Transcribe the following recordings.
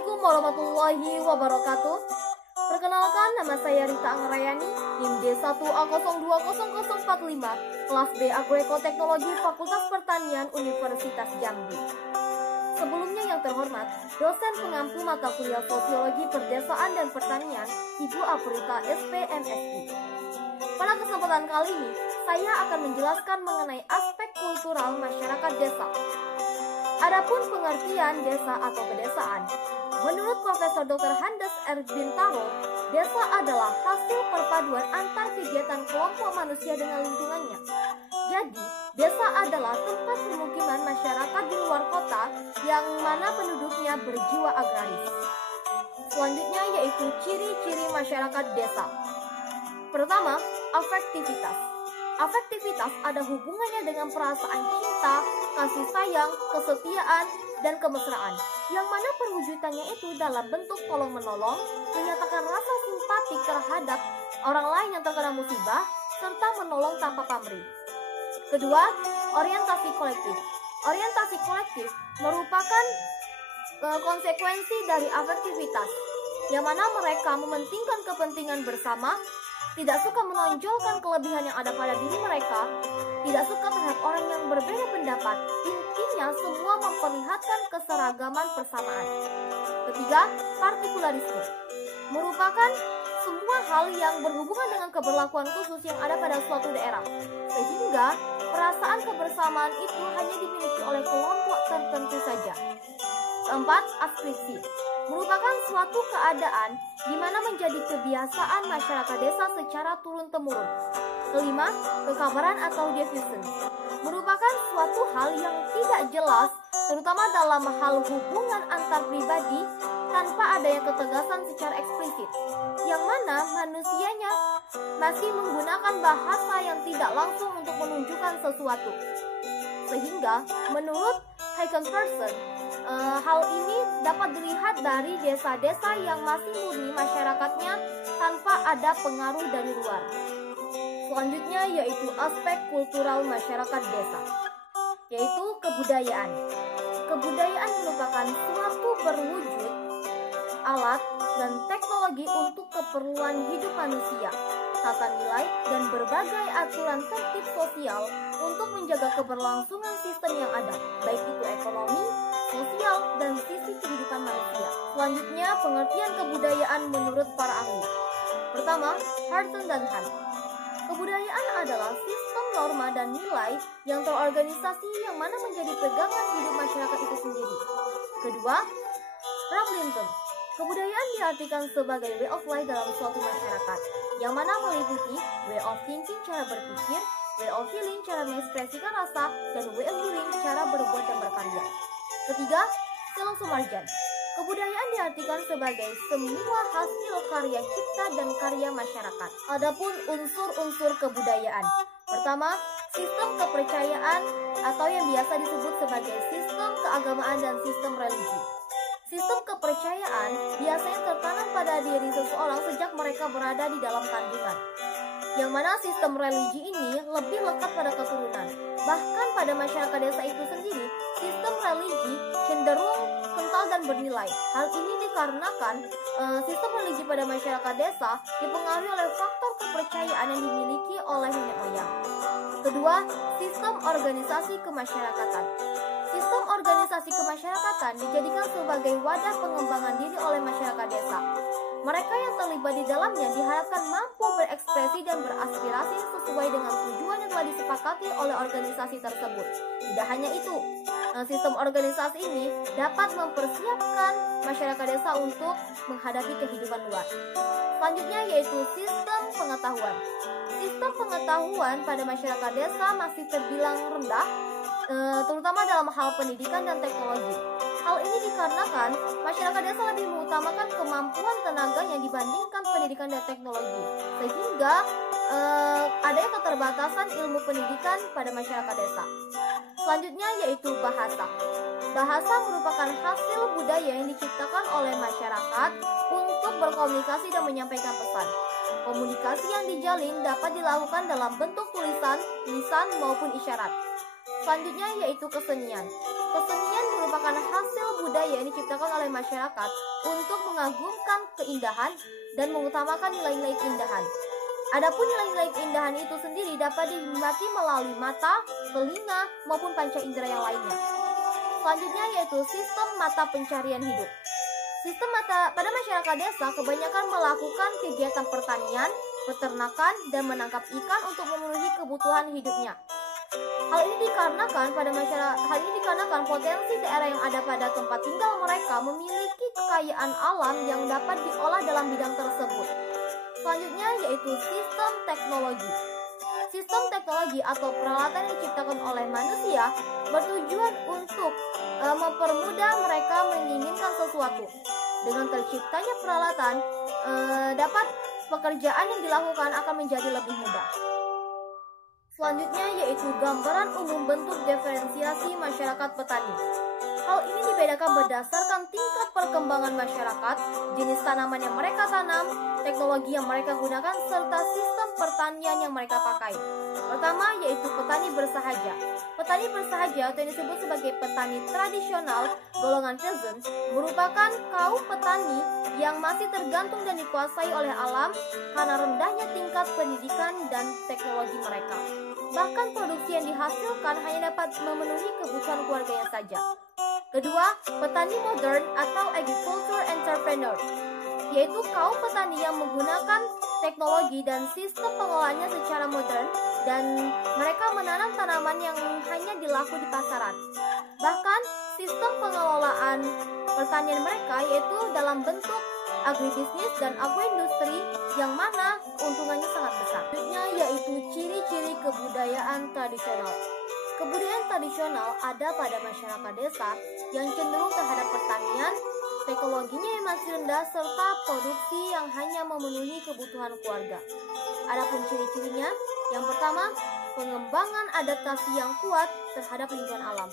Assalamualaikum warahmatullahi wabarakatuh. Perkenalkan, nama saya Rita Angrayani, NIM D1A020045, kelas B Agroekoteknologi Fakultas Pertanian Universitas Jambi. Sebelumnya yang terhormat, dosen pengampu mata kuliah Sosiologi Perdesaan dan Pertanian, Ibu Aprita SPMSI. Pada kesempatan kali ini, saya akan menjelaskan mengenai aspek kultural masyarakat desa. Adapun pengertian desa atau pedesaan, menurut Profesor Dr. Handes R. Bintaro, desa adalah hasil perpaduan antar kegiatan kelompok manusia dengan lingkungannya. Jadi, desa adalah tempat permukiman masyarakat di luar kota yang mana penduduknya berjiwa agraris. Selanjutnya yaitu ciri-ciri masyarakat desa. Pertama, afektivitas. Afektivitas ada hubungannya dengan perasaan cinta, kasih sayang, kesetiaan, dan kemesraan, yang mana perwujudannya itu dalam bentuk tolong-menolong, menyatakan rasa simpatik terhadap orang lain yang terkena musibah, serta menolong tanpa pamrih. Kedua, orientasi kolektif. Orientasi kolektif merupakan konsekuensi dari afektivitas, yang mana mereka mementingkan kepentingan bersama, tidak suka menonjolkan kelebihan yang ada pada diri mereka, tidak suka terhadap orang yang berbeda pendapat. Intinya semua memperlihatkan keseragaman persamaan. Ketiga, partikularisme merupakan semua hal yang berhubungan dengan keberlakuan khusus yang ada pada suatu daerah, sehingga perasaan kebersamaan itu hanya dimiliki oleh kelompok tertentu saja. Keempat, askripsi merupakan suatu keadaan di mana menjadi kebiasaan masyarakat desa secara turun-temurun. Kelima, kekabaran atau diffusion merupakan suatu hal yang tidak jelas, terutama dalam hal hubungan antar pribadi tanpa adanya ketegasan secara eksplisit, yang mana manusianya masih menggunakan bahasa yang tidak langsung untuk menunjukkan sesuatu. Sehingga menurut Hagenperson, hal ini dapat dilihat dari desa-desa yang masih murni masyarakatnya tanpa ada pengaruh dari luar. Selanjutnya yaitu aspek kultural masyarakat desa, yaitu kebudayaan. Kebudayaan merupakan suatu berwujud alat dan teknologi untuk keperluan hidup manusia, tata nilai, dan berbagai aturan tertib sosial untuk menjaga keberlangsungan sistem yang ada, baik itu ekonomi, sosial, dan sisi kehidupan manusia. Selanjutnya, pengertian kebudayaan menurut para ahli. Pertama, Harton dan Han. Kebudayaan adalah sistem norma dan nilai yang terorganisasi yang mana menjadi pegangan hidup masyarakat itu sendiri. Kedua, Ralph Linton. Kebudayaan diartikan sebagai way of life dalam suatu masyarakat, yang mana meliputi way of thinking, cara berpikir, way of feeling, cara mengekspresikan rasa, dan way of doing, cara berbuat dan berkarya. Ketiga, Selong Sumarjan. Kebudayaan diartikan sebagai semua hasil karya cipta dan karya masyarakat. Adapun unsur-unsur kebudayaan. Pertama, sistem kepercayaan atau yang biasa disebut sebagai sistem keagamaan dan sistem religi. Sistem kepercayaan biasanya tertanam pada diri seseorang sejak mereka berada di dalam kandungan, yang mana sistem religi ini lebih lekat pada keturunan. Bahkan pada masyarakat desa itu sendiri, sistem religi cenderung kental dan bernilai. Hal ini dikarenakan sistem religi pada masyarakat desa dipengaruhi oleh faktor kepercayaan yang dimiliki oleh nenek moyang. Kedua, sistem organisasi kemasyarakatan. Sistem organisasi kemasyarakatan dijadikan sebagai wadah pengembangan diri oleh masyarakat desa. Mereka yang terlibat di dalamnya diharapkan mampu berekspresi dan beraspirasi sesuai dengan tujuan yang telah disepakati oleh organisasi tersebut. Tidak hanya itu, sistem organisasi ini dapat mempersiapkan masyarakat desa untuk menghadapi kehidupan luar. Selanjutnya yaitu sistem pengetahuan. Sistem pengetahuan pada masyarakat desa masih terbilang rendah, terutama dalam hal pendidikan dan teknologi. Hal ini dikarenakan masyarakat desa lebih mengutamakan kemampuan tenaganya dibandingkan pendidikan dan teknologi, sehingga adanya keterbatasan ilmu pendidikan pada masyarakat desa. Selanjutnya yaitu bahasa. Bahasa merupakan hasil budaya yang diciptakan oleh masyarakat untuk berkomunikasi dan menyampaikan pesan. Komunikasi yang dijalin dapat dilakukan dalam bentuk tulisan, lisan maupun isyarat. Selanjutnya yaitu kesenian. Kesenian merupakan hasil budaya yang diciptakan oleh masyarakat untuk mengagumkan keindahan dan mengutamakan nilai-nilai keindahan. Adapun nilai-nilai keindahan itu sendiri dapat dinikmati melalui mata, telinga, maupun panca indera yang lainnya. Selanjutnya yaitu sistem mata pencarian hidup. Sistem mata pada masyarakat desa kebanyakan melakukan kegiatan pertanian, peternakan, dan menangkap ikan untuk memenuhi kebutuhan hidupnya. Hal ini dikarenakan potensi daerah yang ada pada tempat tinggal mereka memiliki kekayaan alam yang dapat diolah dalam bidang tersebut. Selanjutnya yaitu sistem teknologi. Sistem teknologi atau peralatan yang diciptakan oleh manusia bertujuan untuk mempermudah mereka menginginkan sesuatu. Dengan terciptanya peralatan, dapat pekerjaan yang dilakukan akan menjadi lebih mudah. Selanjutnya yaitu gambaran umum bentuk diferensiasi masyarakat petani. Hal ini dibedakan berdasarkan tingkat perkembangan masyarakat, jenis tanaman yang mereka tanam, teknologi yang mereka gunakan, serta sistem pertanian yang mereka pakai. Pertama yaitu petani bersahaja. Petani bersahaja atau yang disebut sebagai petani tradisional golongan peasant merupakan kaum petani yang masih tergantung dan dikuasai oleh alam karena rendahnya tingkat pendidikan dan teknologi mereka. Bahkan produksi yang dihasilkan hanya dapat memenuhi kebutuhan keluarganya saja. Kedua, petani modern atau agriculture entrepreneur, yaitu kaum petani yang menggunakan teknologi dan sistem pengolahannya secara modern dan mereka menanam tanaman yang hanya dilaku di pasaran. Bahkan sistem pengelolaan pertanian mereka yaitu dalam bentuk agribisnis dan agroindustri yang mana keuntungannya sangat besar. Selanjutnya yaitu ciri-ciri kebudayaan tradisional. Kebudayaan tradisional ada pada masyarakat desa yang cenderung terhadap pertanian, teknologinya yang masih rendah, serta produksi yang hanya memenuhi kebutuhan keluarga. Adapun ciri-cirinya, yang pertama, pengembangan adaptasi yang kuat terhadap lingkungan alam.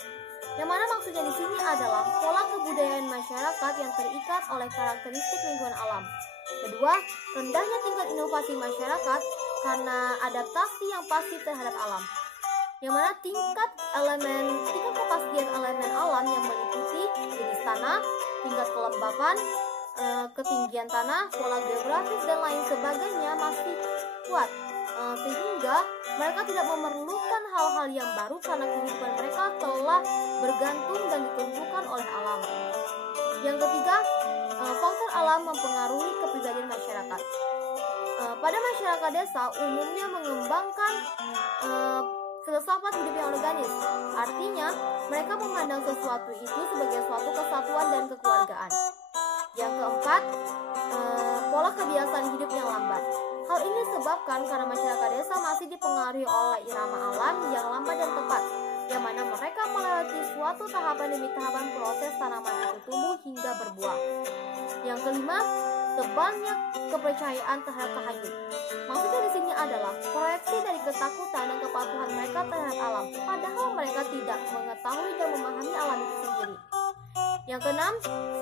Yang mana maksudnya di sini adalah pola kebudayaan masyarakat yang terikat oleh karakteristik lingkungan alam. Kedua, rendahnya tingkat inovasi masyarakat karena adaptasi yang pasti terhadap alam. Yang mana tingkat kepastian elemen alam yang meliputi jenis tanah, tingkat kelembapan, ketinggian tanah, pola geografis dan lain sebagainya masih kuat, sehingga mereka tidak memerlukan hal-hal yang baru karena kehidupan mereka telah bergantung dan ditentukan oleh alam. Yang ketiga, faktor alam mempengaruhi kepribadian masyarakat. Pada masyarakat desa umumnya mengembangkan filsafat hidup yang organis, artinya mereka memandang sesuatu itu sebagai suatu kesatuan dan kekeluargaan. Yang keempat, pola kebiasaan hidup yang lambat. Hal ini disebabkan karena masyarakat desa masih dipengaruhi oleh irama alam yang lambat dan tepat, yang mana mereka melewati suatu tahapan demi tahapan proses tanaman itu tumbuh hingga berbuah. Yang kelima, tebalnya kepercayaan terhadap tahayul. Maksudnya di sini adalah proyeksi dari ketakutan dan kepatuhan mereka terhadap alam, padahal mereka tidak mengetahui dan memahami alam itu sendiri. Yang keenam,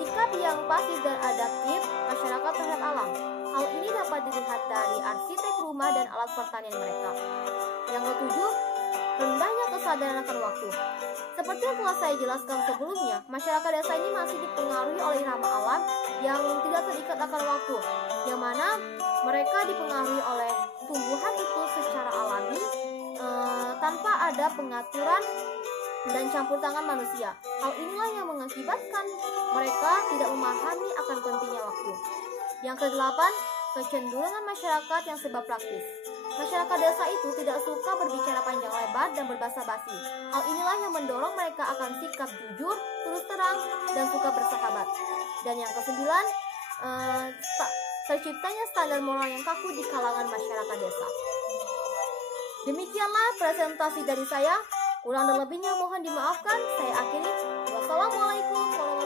sikap yang pasif dan adaptif masyarakat terhadap alam. Hal ini dapat dilihat dari arsitek rumah dan alat pertanian mereka. Yang ketujuh, rendahnya kesadaran akan waktu. Seperti yang telah saya jelaskan sebelumnya, masyarakat desa ini masih dipengaruhi oleh irama alam yang tidak terikat akan waktu, yang mana mereka dipengaruhi oleh tumbuhan itu secara alami tanpa ada pengaturan dan campur tangan manusia. Hal inilah yang mengakibatkan mereka tidak memahami akan pentingnya waktu. Yang kedelapan, kecenderungan masyarakat yang sebab praktis. Masyarakat desa itu tidak suka berbicara panjang lebar dan berbasa-basi. Hal inilah yang mendorong mereka akan sikap jujur, terus terang, dan suka bersahabat. Dan yang kesembilan, terciptanya standar moral yang kaku di kalangan masyarakat desa. Demikianlah presentasi dari saya. Kurang dan lebihnya mohon dimaafkan. Saya akhiri. Wassalamualaikum warahmatullahi wabarakatuh.